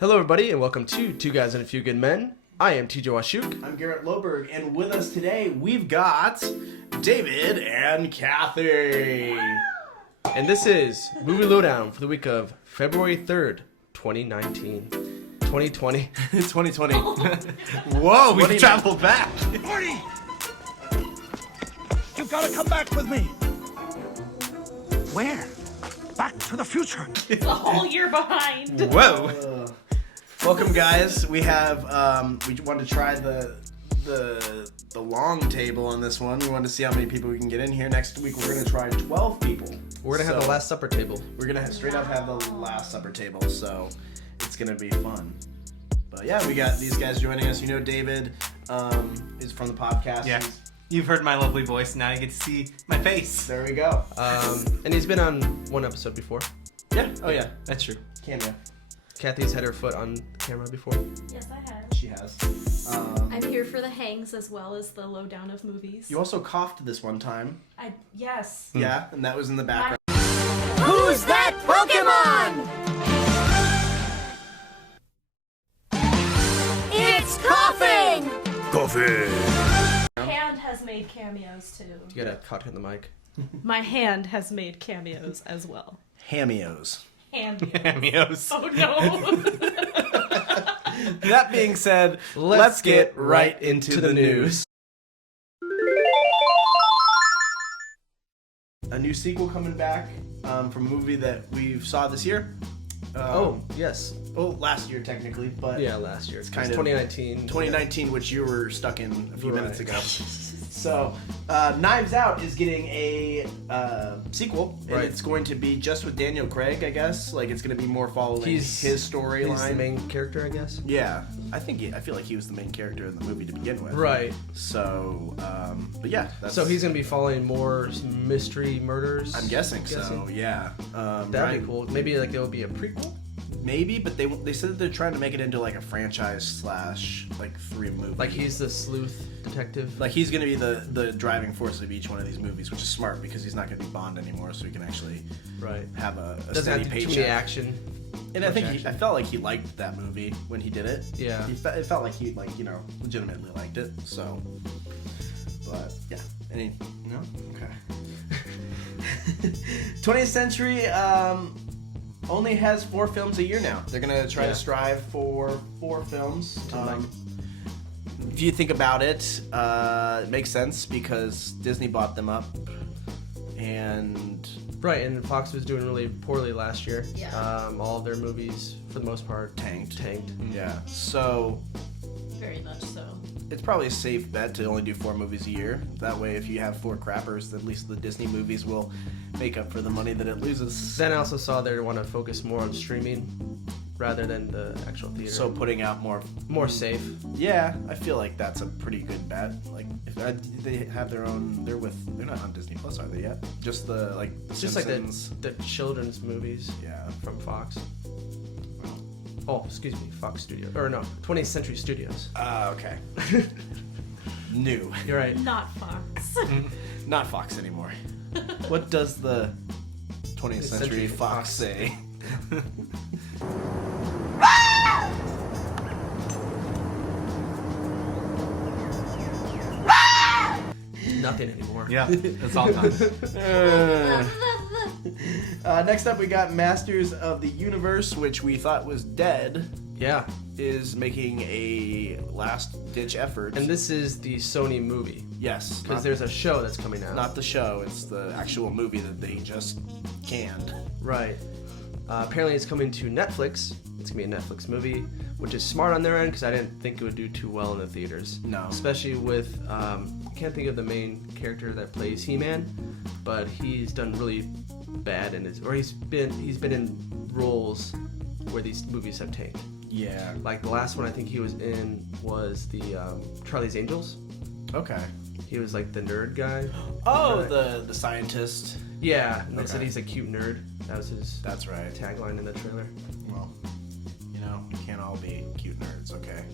Hello, everybody, and welcome to Two Guys and a Few Good Men. I am TJ Washuk. I'm Garrett Loberg, and with us today, we've got David and Kathy. And this is Movie Lowdown for the week of February 3rd, 2019. 2020. 2020. Whoa, we've traveled back. Marty! You've got to come back with me. Where? Back to the future. It's a whole year behind. Whoa. Welcome, guys. We have, we wanted to try the long table on this one. We wanted to see how many people we can get in here. Next week, we're going to try 12 people. We're going to have the Last Supper table. We're going to straight up have the Last Supper table, so it's going to be fun. But yeah, we got these guys joining us. You know, David is from the podcast. Yeah. You've heard my lovely voice. Now you get to see my face. There we go. And he's been on one episode before. Yeah. Oh, yeah. That's true. Cameo. Kathy's had her foot on camera before. Yes, I have. She has. I'm here for the hangs as well as the lowdown of movies. You also coughed this one time. Yes. Yeah, and that was in the background. Who's that Pokemon? It's coughing! My hand has made cameos too. You gotta cut in the mic. My hand has made cameos as well. Hameos. Cameos. Oh no. That being said, let's get right into the news. A new sequel coming back from a movie that we saw this year. Yes. Oh, last year technically, but Yeah, last year. It's kind of 2019. 2019, which you were stuck in a few Right. minutes ago. So, Knives Out is getting a sequel, and Right. it's going to be just with Daniel Craig, I guess. Like, it's going to be more following his storyline. He's the main character, I guess. Yeah, I feel like he was the main character in the movie to begin with. Right. So, but yeah. So he's gonna be following more mystery murders. I'm guessing so. Yeah. That'd be cool. Maybe like it'll be a prequel. Maybe, but they said that they're trying to make it into like a franchise / like 3 movies. Like he's the sleuth detective. Like he's gonna be the driving force of each one of these movies, which is smart because he's not gonna be Bond anymore, so he can actually have a Doesn't steady have too paycheck. many action. And I think I felt like he liked that movie when he did it. Yeah. It felt like he legitimately liked it. So, but yeah. No. Okay. 20th Century only has 4 films a year now. They're gonna try to strive for 4 films. If you think about it, it makes sense because Disney bought them up, and Right, and Fox was doing really poorly last year. Yeah. All of their movies, for the most part, tanked. yeah. So Very much so. it's probably a safe bet to only do 4 movies a year. That way, if you have 4 crappers, at least the Disney movies will make up for the money that it loses. Then I also saw they want to focus more on streaming rather than the actual theater. So putting out more safe. Yeah, I feel like that's a pretty good bet. Like if they have their own, they're not on Disney Plus, are they yet? Just the It's just Simpsons. like the children's movies. Yeah. From Fox. Oh, excuse me, Fox Studio. Or no, 20th Century Studios. Okay. New. You're right. Not Fox. Not Fox anymore. What does the 20th Century Fox say? Nothing anymore. Yeah, that's all done. Next up, we got Masters of the Universe, which we thought was dead, Yeah. is making a last-ditch effort. And this is the Sony movie. Yes, Because there's a show that's coming out. not the show, it's the actual movie that they just canned. Right. Apparently it's coming to Netflix. It's going to be a Netflix movie, which is smart on their end because I didn't think it would do too well in the theaters. No. Especially with, I can't think of the main character that plays He-Man, but he's done really bad he's been in roles where these movies have tanked. Yeah. Like the last one I think he was in was the Charlie's Angels. Okay. He was like the nerd guy. Oh, Right. the scientist. Yeah, and they Okay. said he's a cute nerd. That was his That's right. tagline in the trailer. Well, we can't all be cute nerds, okay?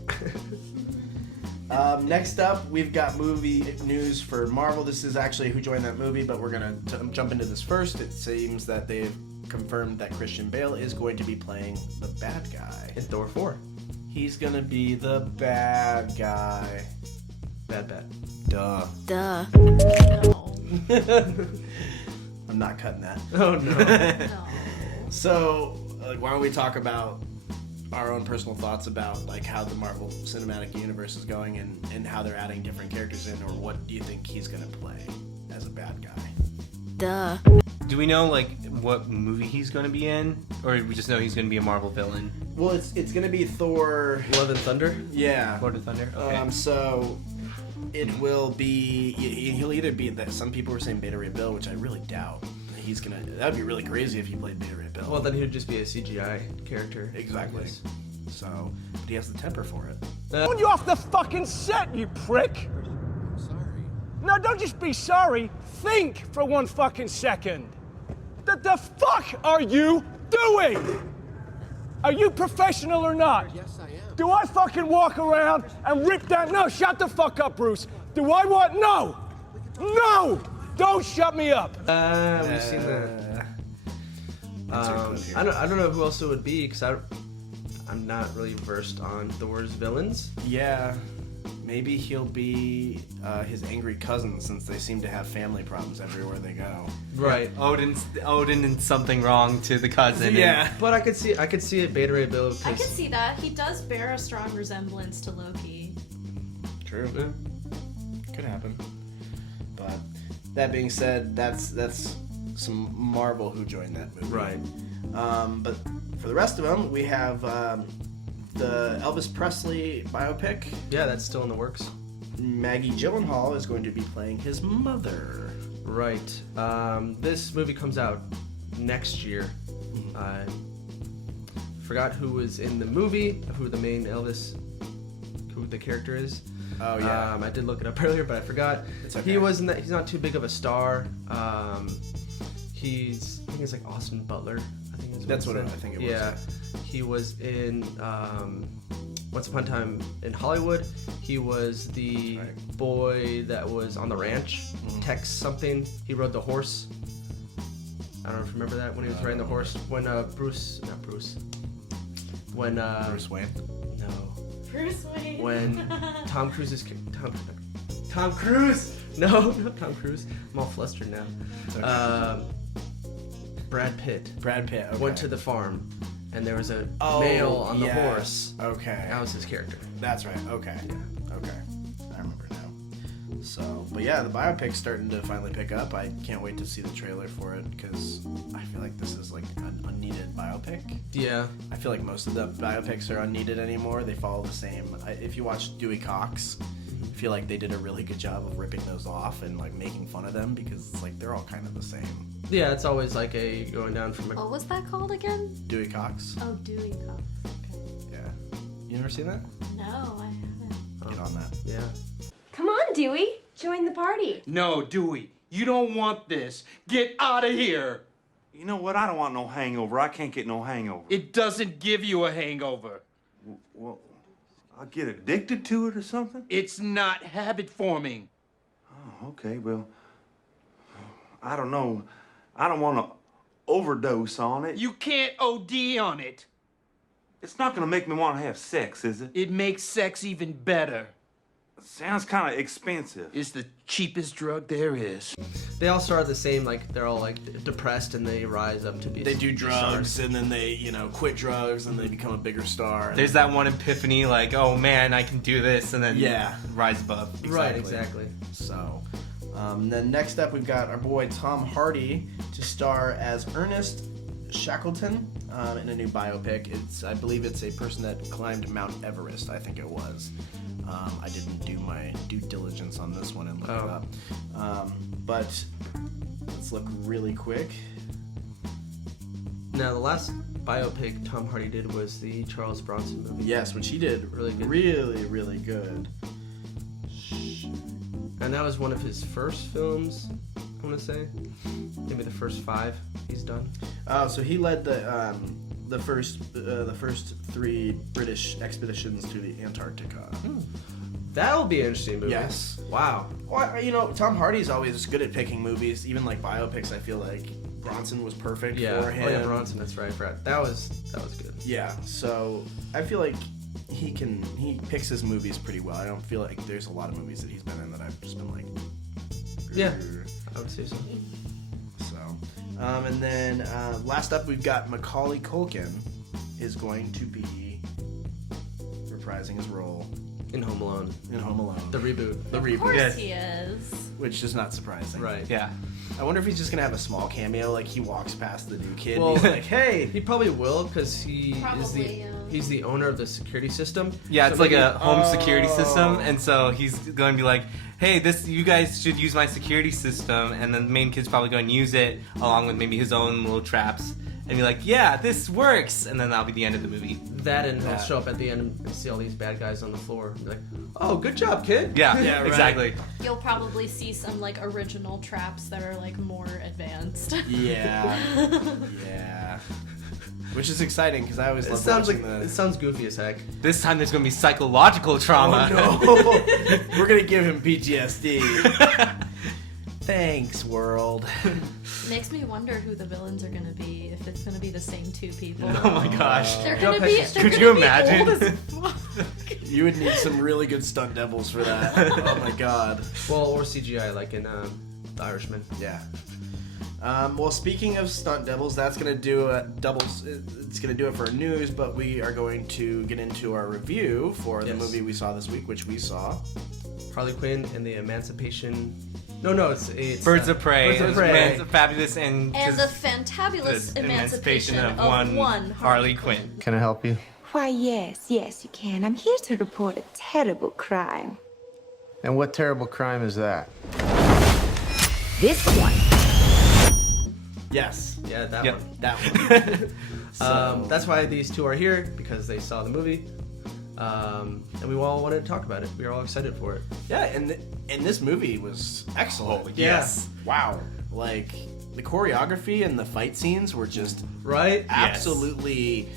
Next up, we've got movie news for Marvel. This is actually who joined that movie, but we're going to jump into this first. It seems that they've confirmed that Christian Bale is going to be playing the bad guy. In Thor 4. He's gonna be the bad guy. Bad. Duh. No. I'm not cutting that. Oh no. No. So, why don't we talk about our own personal thoughts about like how the Marvel Cinematic Universe is going and how they're adding different characters in, or what do you think he's gonna play as a bad guy? Duh. Do we know like what movie he's going to be in, or we just know he's going to be a Marvel villain? Well, it's gonna be Thor. Love and Thunder. Yeah. Lord of Thunder. Okay. So it will be. He'll either be that. Some people were saying Beta Ray Bill, which I really doubt. He's gonna. That would be really crazy if he played Beta Ray Bill. Well, then he would just be a CGI character. Exactly. So, but he has the temper for it. Pulled you off the fucking set, you prick! Sorry. No, don't just be sorry. Think for one fucking second. The fuck are you doing? Are you professional or not? Yes, I am. Do I fucking walk around and rip down? No, shut the fuck up, Bruce. Do I want? No! No! Don't shut me up. We've seen that. I don't know who else it would be because I'm not really versed on Thor's villains. Yeah. Maybe he'll be his angry cousin, since they seem to have family problems everywhere they go. Right. Odin and something wrong to the cousin. Yeah. But I could see it Beta Ray Bill. I can see that. He does bear a strong resemblance to Loki. True. Could happen. But that being said, that's some Marvel who joined that movie. Right. But for the rest of them, we have the Elvis Presley biopic. Yeah, that's still in the works. Maggie Gyllenhaal is going to be playing his mother. Right. This movie comes out next year. I forgot who was in the movie, who the main Elvis, who the character is. Oh yeah. I did look it up earlier, but I forgot. It's okay. He wasn't that. He's not too big of a star. I think it's like Austin Butler. I think is That's what it I said. think it was. Yeah. He was in Once Upon a Time in Hollywood. He was the boy that was on the ranch. Tex something. He rode the horse. I don't know if you remember that when he was riding the horse. When Bruce Wayne. No. Bruce Wayne. When Tom Cruise's Tom Cruise. No, not Tom Cruise. I'm all flustered now. Okay. Brad Pitt. Okay. Went to the farm, and there was a male on the horse. Okay. That was his character. That's right. Okay. Yeah. Okay. I remember now. So, but yeah, the biopic's starting to finally pick up. I can't wait to see the trailer for it because I feel like this is like an unneeded biopic. Yeah. I feel like most of the biopics are unneeded anymore. They follow the same. If you watch Dewey Cox, I feel like they did a really good job of ripping those off and like making fun of them because it's like they're all kind of the same. Yeah, it's always like a going down from a. What was that called again? Dewey Cox. Oh, Dewey Cox. Okay. Yeah. You never seen that? No, I haven't. Get on that. Yeah. Come on, Dewey. Join the party. No, Dewey, you don't want this. Get out of here. You know what? I don't want no hangover. I can't get no hangover. It doesn't give you a hangover. Well, I'll get addicted to it or something? It's not habit forming. Oh, okay. Well, I don't know. I don't want to overdose on it. You can't OD on it. It's not going to make me want to have sex, is it? It makes sex even better. Sounds kind of expensive. It's the cheapest drug there is. They all start the same. Like they're all like depressed, and they rise up to be. They do be drugs, stars. and then they, quit drugs, and they become a bigger star. There's that one epiphany, like, oh man, I can do this, and then rise above. Right. Exactly. So, then next up we've got our boy Tom Hardy to star as Ernest Shackleton in a new biopic. I believe it's a person that climbed Mount Everest. I think it was. I didn't do my due diligence on this one and look it up. But let's look really quick. Now, the last biopic Tom Hardy did was the Charles Bronson movie. Yes, which he did Really good. really, really good. And that was one of his first films, I want to say. Maybe the first 5 he's done. So he led the first 3 British expeditions to the Antarctica. That'll be an interesting movie. Yes. Wow. Well, Tom Hardy's always good at picking movies, even like biopics. I feel like Bronson was perfect Yeah. for him. Oh yeah, Bronson. That's right. I forgot. That was good. Yeah. So I feel like he picks his movies pretty well. I don't feel like there's a lot of movies that he's been in that I've just been like. Yeah, I would say so. So, and then last up we've got Macaulay Culkin is going to be reprising his role In Home Alone. in Home Alone. The reboot. The Of reboot, course Yes. he is. which is not surprising. Right. Yeah. I wonder if he's just gonna have a small cameo, like he walks past the new kid. Well, and he's like, "Hey." He probably will because Probably, he's the owner of the security system. Yeah, So it's like maybe- a home security system, and so he's going to be like, "Hey, you guys should use my security system," and then the main kid's probably going to use it along with maybe his own little traps, and be like, "Yeah, this works," and then that'll be the end of the movie. That and he'll show up at the end and see all these bad guys on the floor. And be like, "Oh, good job, kid." Yeah, Yeah, right. exactly. You'll probably see some like original traps that are like more advanced. Yeah. Yeah. Which is exciting because I always It love sounds watching like the. it sounds goofy as heck. This time there's going to be psychological trauma. Oh, no. We're gonna give him PTSD. Thanks, world. Makes me wonder who the villains are gonna be. If it's gonna be the same two people. Oh my gosh. They're Joe gonna be. Pesci's- They're Could gonna you be imagine? old as fuck. You would need some really good stunt doubles for that. Oh my god. Well, or CGI like in The Irishman. Yeah. Well, speaking of stunt doubles, that's gonna do it's gonna do it for news. But we are going to get into our review for the Yes. movie we saw this week, which we saw. Harley Quinn and the Emancipation. No, it's Birds of Prey. Birds of Prey. Fabulous and And just the fantabulous the emancipation of one Harley Quinn. Can I help you? Why, yes, you can. I'm here to report a terrible crime. And what terrible crime is that? This one. Yes, Yeah, that Yep. one. that one. That's why these two are here because they saw the movie, and we all wanted to talk about it. We were all excited for it. Yeah, and this movie was excellent. Oh, yes. Wow. Like the choreography and the fight scenes were just Right? absolutely.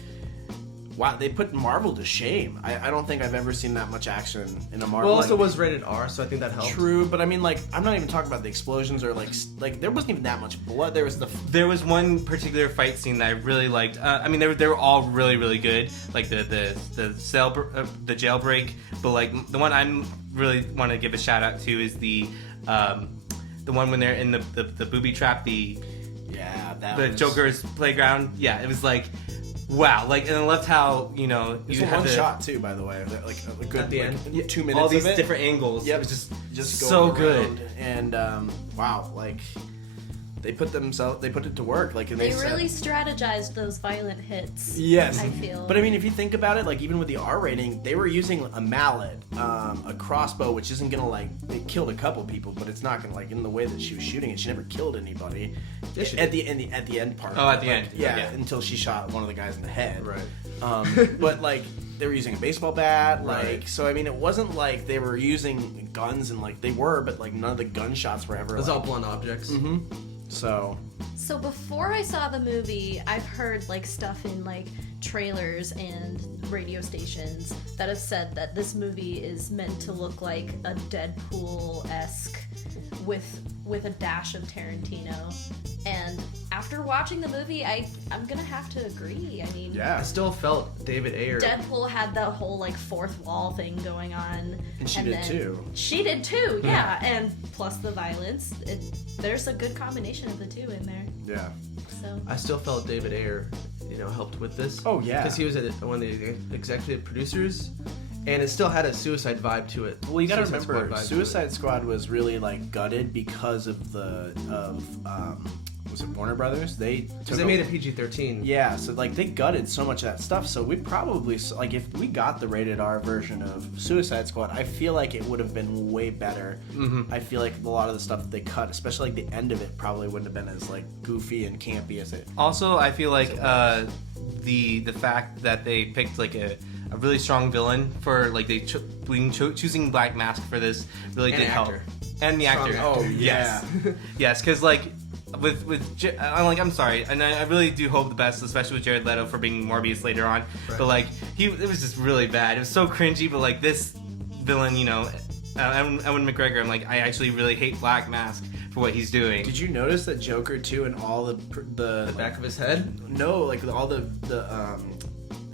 Wow, they put Marvel to shame. I don't think I've ever seen that much action in a Marvel. Well, also movie. was rated R, so I think that helped. True, but I mean, like, I'm not even talking about the explosions or like there wasn't even that much blood. There was There was one particular fight scene that I really liked. I mean, they were all really, really good. Like the jailbreak, but like the one I'm really want to give a shout out to is the one when they're in the booby trap, the Joker's playground. Yeah, it was like. Wow, like, and I loved how, you know, It's you a had one to, shot too, by the way. Like a good At the like, end. 2 minutes. all these of it. different angles. Yep, It was just so going good. around. And wow, like they put it to work. Like and They said, really strategized those violent hits. Yes, I feel. But I mean, if you think about it, like even with the R rating, they were using a mallet, a crossbow, which isn't gonna like it killed a couple people, but it's not gonna like in the way that she was shooting it, she never killed anybody. Yeah, she at the end part. Oh, at the Like, end. Yeah, Yeah. until she shot one of the guys in the head. Right. But like they were using a baseball bat, like Right. so. I mean, it wasn't like they were using guns and like they were, but like none of the gunshots were ever. It was like, all blunt objects. So So before I saw the movie, I've heard like stuff in like trailers and radio stations that have said that this movie is meant to look like a Deadpool-esque with a dash of Tarantino. And after watching the movie, I'm gonna have to agree. I mean, I still felt David Ayer. Deadpool had that whole like fourth wall thing going on, And she did then too. She did too, yeah. And plus the violence, there's a good combination of the two in there. yeah. So I still felt David Ayer, helped with this. Oh, yeah. Because he was one of the executive producers, and it still had a Suicide vibe to it. Well, you gotta Suicide remember, Squad vibe to Suicide Squad was really like gutted because of was it Warner Brothers? They Because took they made over- it PG-13. Yeah, so like they gutted so much of that stuff. So we probably like if we got the rated R version of Suicide Squad, I feel like it would have been way better. Mm-hmm. I feel like a lot of the stuff that they cut, especially like the end of it, probably wouldn't have been as like goofy and campy as it. Also, I feel like the fact that they picked like a really strong villain for like choosing Black Mask for this really And did help. actor. And the Strong actor. actor. Oh, yes, yes, because like I'm sorry, and I really do hope the best, especially with Jared Leto for being Morbius later on. Right. But like it was just really bad. It was so cringy. But like this villain, Ewan McGregor, I'm like I actually really hate Black Mask for what he's doing. Did you notice that Joker too, and all the back of his head? No, like all the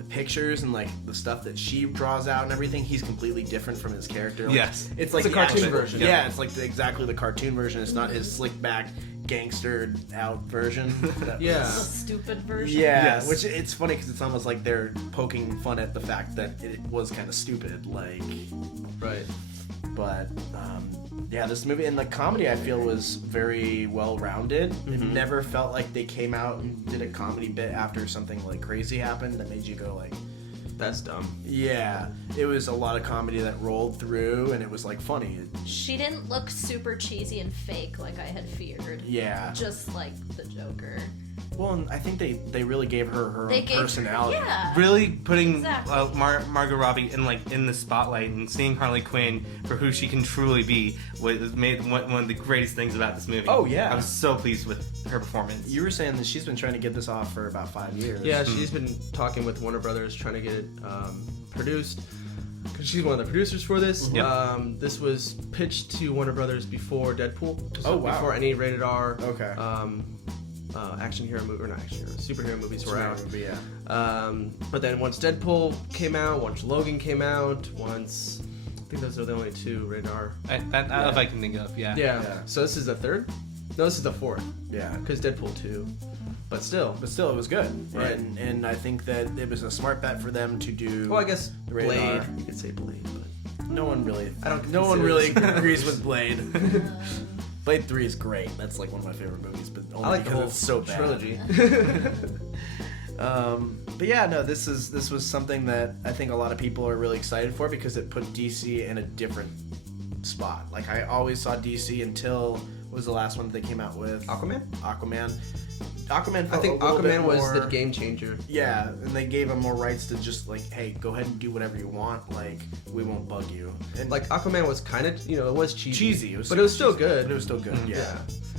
pictures and like the stuff that she draws out and everything, he's completely different from his character. Like, Yes. it's like It's a the cartoon actual version. Yeah, it's like exactly the cartoon version. It's not his slick back, gangstered out version. Yeah. The stupid version. Yeah, Yes. which it's funny because it's almost like they're poking fun at the fact that it was kind of stupid. Like, Right. but yeah, this movie and the comedy I feel was very well rounded. It never felt like they came out and did a comedy bit after something like crazy happened that made you go like, That's dumb. yeah. It was a lot of comedy that rolled through and it was like funny. She didn't look super cheesy and fake like I had feared. Yeah. Just like the Joker. Well, and I think they really gave her They own gave personality. Her, yeah. Really putting Exactly. Margot Robbie in the spotlight and seeing Harley Quinn for who she can truly be was made one of the greatest things about this movie. Oh, yeah. I was so pleased with her performance. You were saying that she's been trying to get this off for about 5 years. Yeah, she's been talking with Warner Brothers trying to get it produced. Because she's one of the producers for this. Yep. This was pitched to Warner Brothers before Deadpool. So Oh, wow. Before any rated R Okay. action hero movie, or not action hero, superhero movies were out. Movie, yeah. But then once Deadpool came out, once Logan came out, once I think those are the only two rated R. That if I can think of, yeah. Yeah. So this is the third? No, this is the fourth. Yeah. Because Deadpool 2. But still. But still, it was good. Right. And I think that it was a smart bet for them to do. Well, I guess the rated Blade. R. You could say Blade, but No one really. I don't No one consider really this- agrees with Blade. Blade 3 is great. That's like one of my favorite movies, but only I like the because whole it's so bad. trilogy. But yeah, no, this was something that I think a lot of people are really excited for because it put DC in a different spot. Like I always saw DC until what was the last one that they came out with? Aquaman? Aquaman I felt think a little bit Aquaman was more- the game changer. Yeah, and they gave him more rights to just like, hey, go ahead and do whatever you want. Like, we won't bug you. And Like Aquaman was kind of, it was cheesy. cheesy, but it was still cheesy, good. But it was still good. Yeah. Yeah.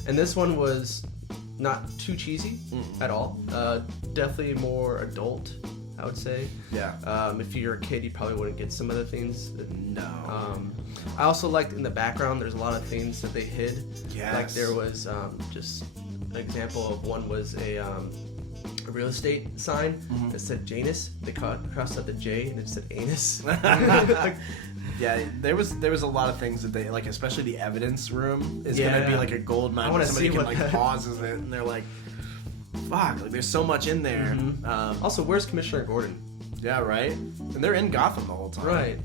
And this one was not too cheesy at all. Definitely more adult, I would say. Yeah. If you're a kid, you probably wouldn't get some of the things. No. I also liked in the background, there's a lot of things that they hid. Yes. Like there was just an example of one was a real estate sign that said Janus. They crossed out the J and it said anus. Yeah, there was a lot of things that they like, especially the evidence room is gonna be Yeah. like a gold mine. I Where wanna somebody see can what- like pauses it and they're like, "Fuck!" Like there's so much in there. Also, where's Commissioner Gordon? Yeah, right. And they're in Gotham the whole time. Right.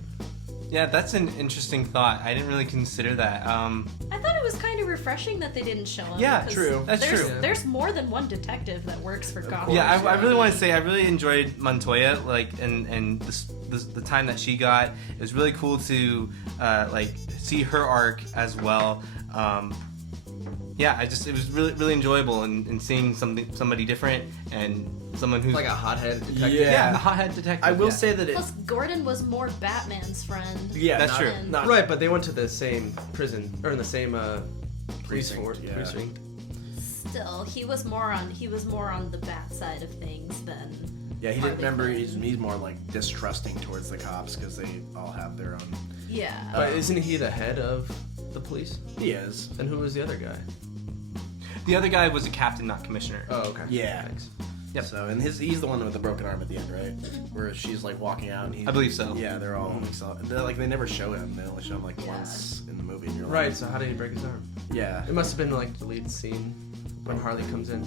Yeah, that's an interesting thought. I didn't really consider that. I thought it was kind of refreshing that they didn't show him. Yeah, because true. That's there's, true. There's more than one detective that works for Gotham. Yeah, I really want to say I really enjoyed Montoya, like, and the time that she got. It was really cool to like see her arc as well. Yeah, it was really enjoyable and seeing somebody different and someone who's Like a hothead detective. yeah, a hothead detective. I will yeah. say that it. Plus, Gordon was more Batman's friend. Yeah, That's not- true. Not Right, but they went to the same prison or in the same police Precinct, force yeah. precinct. Still, he was more on the Bat side of things than. Yeah, he didn't Harley remember. Quinn. He's more like distrusting towards the cops because they all have their own. Yeah. But isn't he the head of the police? He is. And who was the other guy? The other guy was a captain, not commissioner. Oh, okay. Yeah. Thanks. Yep. So and he's the one with the broken arm at the end, right? Where she's like walking out and he. I believe so. Yeah, they're all like, so, they never show him. They only show him like once in the movie. And you're like, Right, so how did he break his arm? Yeah. It must have been like the lead scene when Harley comes in.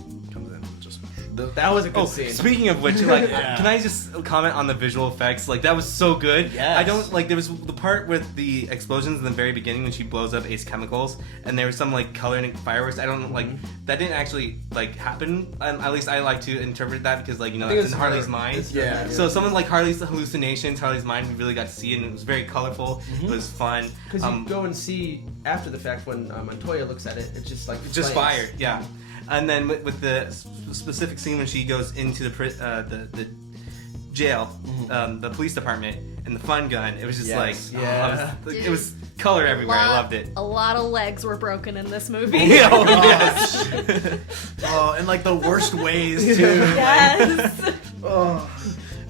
Just. That was a good Oh, scene. speaking of which, like, Yeah. can I just comment on the visual effects? Like, that was so good. Yes. I don't like. There was the part with the explosions in the very beginning when she blows up Ace Chemicals, and there was some like coloring fireworks. I don't like that didn't actually like happen. At least I like to interpret that because like I think that's it's in Harley's her- mind. it's Yeah. So someone like Harley's hallucinations, Harley's mind, we really got to see it, and it was very colorful. It was fun. Because you go and see after the fact when Montoya looks at it, it's just like Just flames. fire, yeah. And then with the specific scene when she goes into the jail, the police department, and the fun gun, it was just Yes. like, Yeah. it was color everywhere. I loved it. A lot of legs were broken in this movie. Yeah, oh, yes. Oh, in like the worst ways too. Yes. Oh.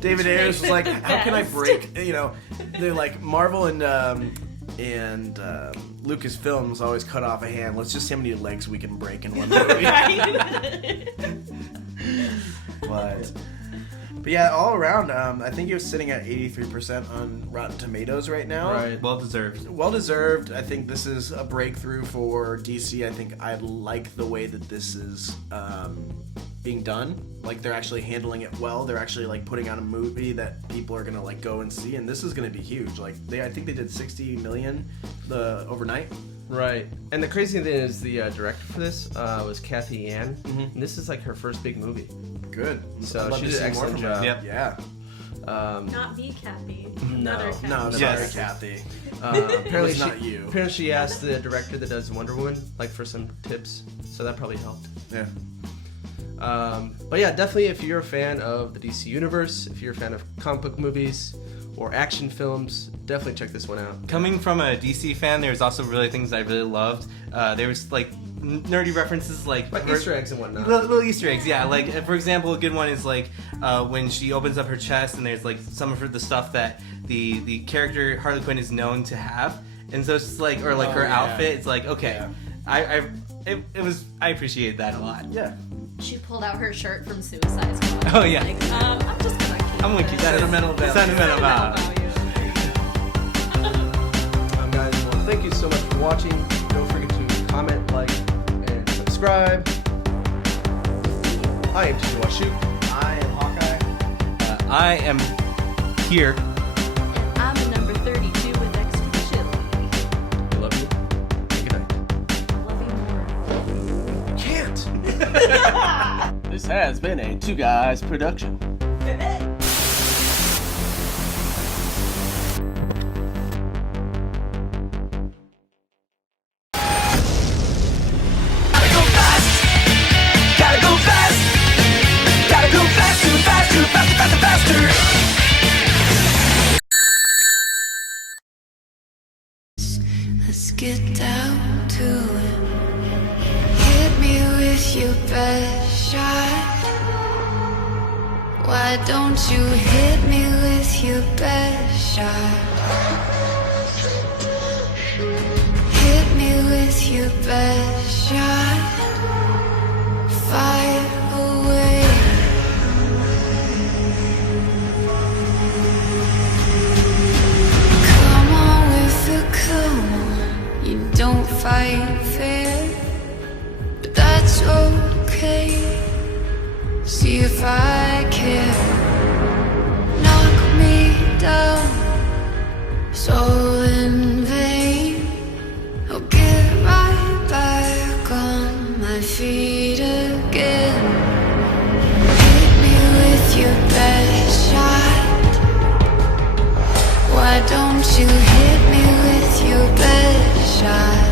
David Which Ayers makes was like, it the how can I best. break? You know, they're like Marvel and and Lucasfilms always cut off a hand. Let's just see how many legs we can break in one movie. But yeah, all around, I think he was sitting at 83% on Rotten Tomatoes right now. Right. Well deserved. Well deserved. I think this is a breakthrough for DC. I think I like the way that this is being done. Like, they're actually handling it well. They're actually like putting out a movie that people are gonna like go and see, and this is gonna be huge. Like, I think they did 60 million overnight. Right. And the crazy thing is the director for this was Kathy Ann. Mm-hmm. And this is like her first big movie. Good. So I'd love she to did an see more excellent from her. job. Yep. Yeah. Not the Kathy. No. Another Kathy. No, Yes. sorry, Kathy. Apparently It's not you. Apparently she asked the director that does Wonder Woman like for some tips, so that probably helped. Yeah. But yeah, definitely if you're a fan of the DC universe, if you're a fan of comic book movies or action films, definitely check this one out. Coming from a DC fan, there's also really things I really loved. There was like nerdy references like Easter eggs and whatnot. Little Easter eggs, yeah. Like for example, a good one is like when she opens up her chest and there's like some of the stuff that the character Harley Quinn is known to have, and so it's just like, or like her outfit. It's like, okay, Yeah. I appreciated that a lot. Yeah. She pulled out her shirt from Suicide Squad. Oh, yeah. Like, I'm just gonna keep I'm gonna keep that Sentimental value. Sentimental value. Guys, well, thank you so much for watching. Don't forget to comment, like, and subscribe. I am TJ Washoot. I am Hawkeye. I am here. And I'm the number 32 with extra chill. I love you. And good night. Love you more. Can't. This has been a Two Guys production. Let's get down to it. Hit me with your best shot. Why don't you hit me with your best shot? Hit me with your best shot. Fire away. Come on with the come on. You don't fight fair, but that's okay. See if I can knock me down, so in vain. I'll get right back on my feet again. Hit me with your best shot. Why don't you hit me with your best shot?